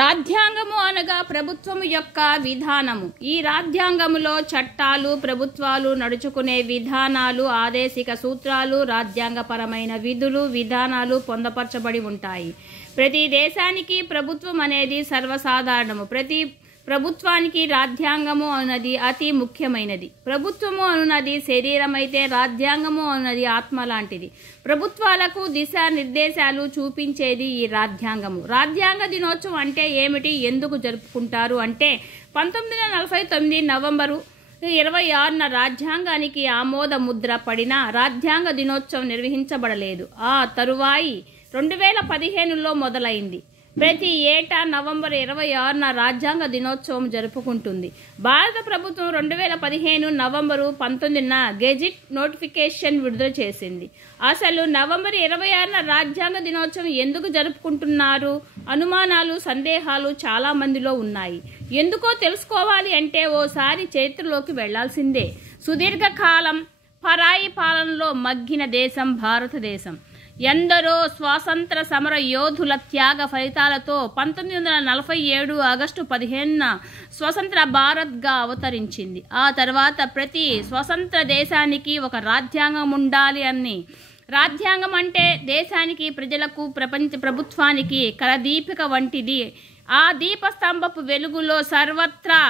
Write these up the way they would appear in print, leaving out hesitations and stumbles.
రాజ్యాంగము అనగా ప్రభుత్వము యొక్క విధానము. ఈ రాజ్యాంగములో చట్టాలు, ప్రభుత్వాలు నడుచుకునే విధానాలు, ఆదేశిక సూత్రాలు, రాజ్యాంగపరమైన విధులు, విధానాలు పొందపరచబడి ఉంటాయి. ప్రతి దేశానికి ప్రభుత్వం అనేది సర్వసాధారణము. ప్రతి ప్రభుత్వానికి రాజ్యాంగము అన్నది అతి ముఖ్యమైనది. ప్రభుత్వము అన్నది శరీరమైతే రాజ్యాంగము అన్నది ఆత్మ లాంటిది. ప్రభుత్వాలకు దిశానిర్దేశాలు చూపించేది ఈ రాజ్యాంగము. రాజ్యాంగ దినోత్సవం అంటే ఏమిటి, ఎందుకు జరుపుకుంటారు అంటే 1949 నవంబరు 26న రాజ్యాంగానికి ఆమోద ముద్ర పడిన రాజ్యాంగ దినోత్సవం నిర్వహించబడలేదు. ఆ తరువాయి 2015లో మొదలైంది. ప్రతి ఏటా నవంబర్ 26న రాజ్యాంగ దినోత్సవం జరుపుకుంటుంది. భారత ప్రభుత్వం 2015 నవంబరు 19న గెజిట్ నోటిఫికేషన్ విడుదల చేసింది. అసలు నవంబర్ 26న రాజ్యాంగ దినోత్సవం ఎందుకు జరుపుకుంటున్నారు? అనుమానాలు, సందేహాలు చాలా మందిలో ఉన్నాయి. ఎందుకో తెలుసుకోవాలి అంటే ఓసారి చరిత్రలోకి వెళ్లాల్సిందే. సుదీర్ఘకాలం పరాయి పాలనలో మగ్గిన దేశం భారతదేశం. ఎందరో స్వాతంత్ర సమర యోధుల త్యాగ ఫలితాలతో 1947 ఆగస్టు 15న స్వతంత్ర భారత్గా అవతరించింది. ఆ తర్వాత ప్రతి స్వతంత్ర దేశానికి ఒక రాజ్యాంగం ఉండాలి అని. రాజ్యాంగం అంటే దేశానికి, ప్రజలకు, ప్రపంచ ప్రభుత్వానికి కరదీపిక వంటిది. ఆ దీపస్తంభపు వెలుగులో సర్వత్రా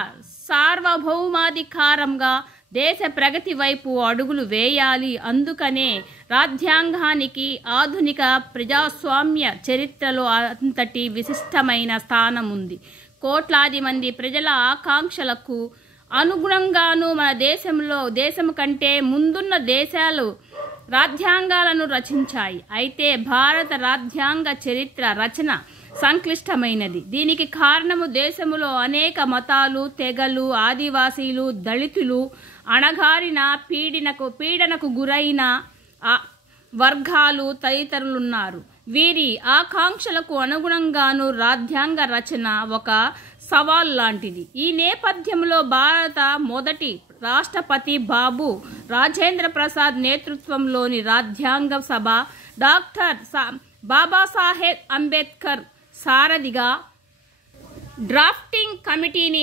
సార్వభౌమాధికారంగా దేశ ప్రగతి వైపు అడుగులు వేయాలి. అందుకనే రాజ్యాంగానికి ఆధునిక ప్రజాస్వామ్య చరిత్రలో అంతటి విశిష్టమైన స్థానం ఉంది. కోట్లాది మంది ప్రజల ఆకాంక్షలకు అనుగుణంగాను మన దేశం కంటే ముందున్న దేశాలు రాజ్యాంగాలను రచించాయి. అయితే భారత రాజ్యాంగ చరిత్ర రచన సంక్లిష్టమైనది. దీనికి కారణము దేశములో అనేక మతాలు, తెగలు, ఆదివాసీలు, దళితులు, అణగారిన, పీడనకు గురైన వర్గాలు తదితరులున్నారు. వీరి ఆకాంక్షలకు అనుగుణంగాను రాజ్యాంగ రచన ఒక సవాల్ లాంటిది. ఈ నేపథ్యంలో భారత మొదటి రాష్ట్రపతి బాబు రాజేంద్ర ప్రసాద్ నేతృత్వంలోని రాజ్యాంగ సభ డాక్టర్ బాబాసాహెబ్ అంబేద్కర్ సారథిగా డ్రాఫ్టింగ్ కమిటీని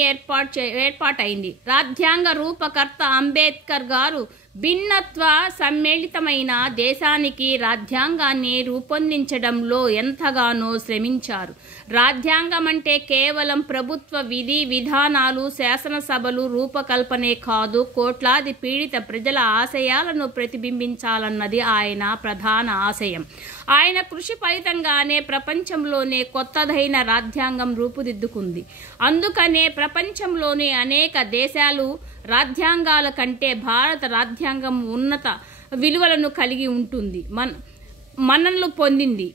ఏర్పాటైంది. రాజ్యాంగ రూపకర్త అంబేద్కర్ గారు భిన్నత్వ సమ్మిళితమైన దేశానికి రాజ్యాంగాన్ని రూపొందించడంలో ఎంతగానో శ్రమించారు. రాజ్యాంగం అంటే కేవలం ప్రభుత్వ విధి విధానాలు, శాసనసభలు రూపకల్పనే కాదు, కోట్లాది పీడిత ప్రజల ఆశయాలను ప్రతిబింబించాలన్నది ఆయన ప్రధాన ఆశయం. ఆయన కృషి ఫలితంగానే ప్రపంచంలోనే కొత్తదైన రాజ్యాంగం రూపుదిద్దుకుంది. అందుకనే ప్రపంచంలోని అనేక దేశాలు రాజ్యాంగాల కంటే భారత రాజ్యాంగం ఉన్నత విలువలను కలిగి ఉంటుంది, మన్ననలు పొందింది.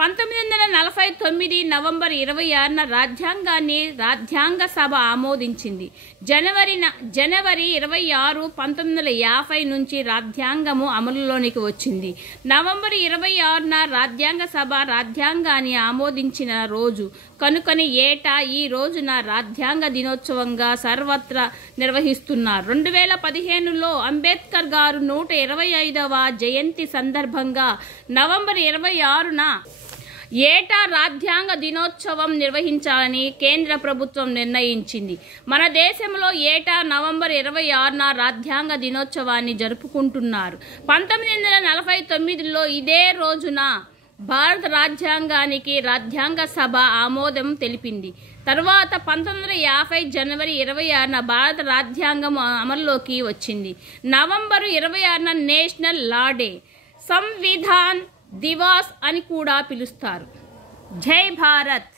1949 నవంబర్ 26న రాజ్యాంగాన్ని రాజ్యాంగ సభ ఆమోదించింది. జనవరి 26, 1950 నుంచి రాజ్యాంగము అమలులోనికి వచ్చింది. నవంబర్ 26న రాజ్యాంగ సభ రాజ్యాంగాన్ని ఆమోదించిన రోజు కనుకని ఏటా ఈ రోజున రాజ్యాంగ దినోత్సవంగా సర్వత్రా నిర్వహిస్తున్నారు. 2015లో అంబేద్కర్ గారు 125వ జయంతి సందర్భంగా నవంబర్ 26న ఏటా రాజ్యాంగ దినోత్సవం నిర్వహించాలని కేంద్ర ప్రభుత్వం నిర్ణయించింది. మన దేశంలో ఏటా నవంబర్ 26న రాజ్యాంగ దినోత్సవాన్ని జరుపుకుంటున్నారు. 1949లో ఇదే రోజున భారత రాజ్యాంగానికి రాజ్యాంగ సభ ఆమోదం తెలిపింది. తర్వాత 1950 జనవరి 26న భారత రాజ్యాంగం అమల్లోకి వచ్చింది. నవంబరు 26న నేషనల్ లా డే, సంవిధాన్ దివాస్ అని కూడా పిలుస్తారు. జై భారత్.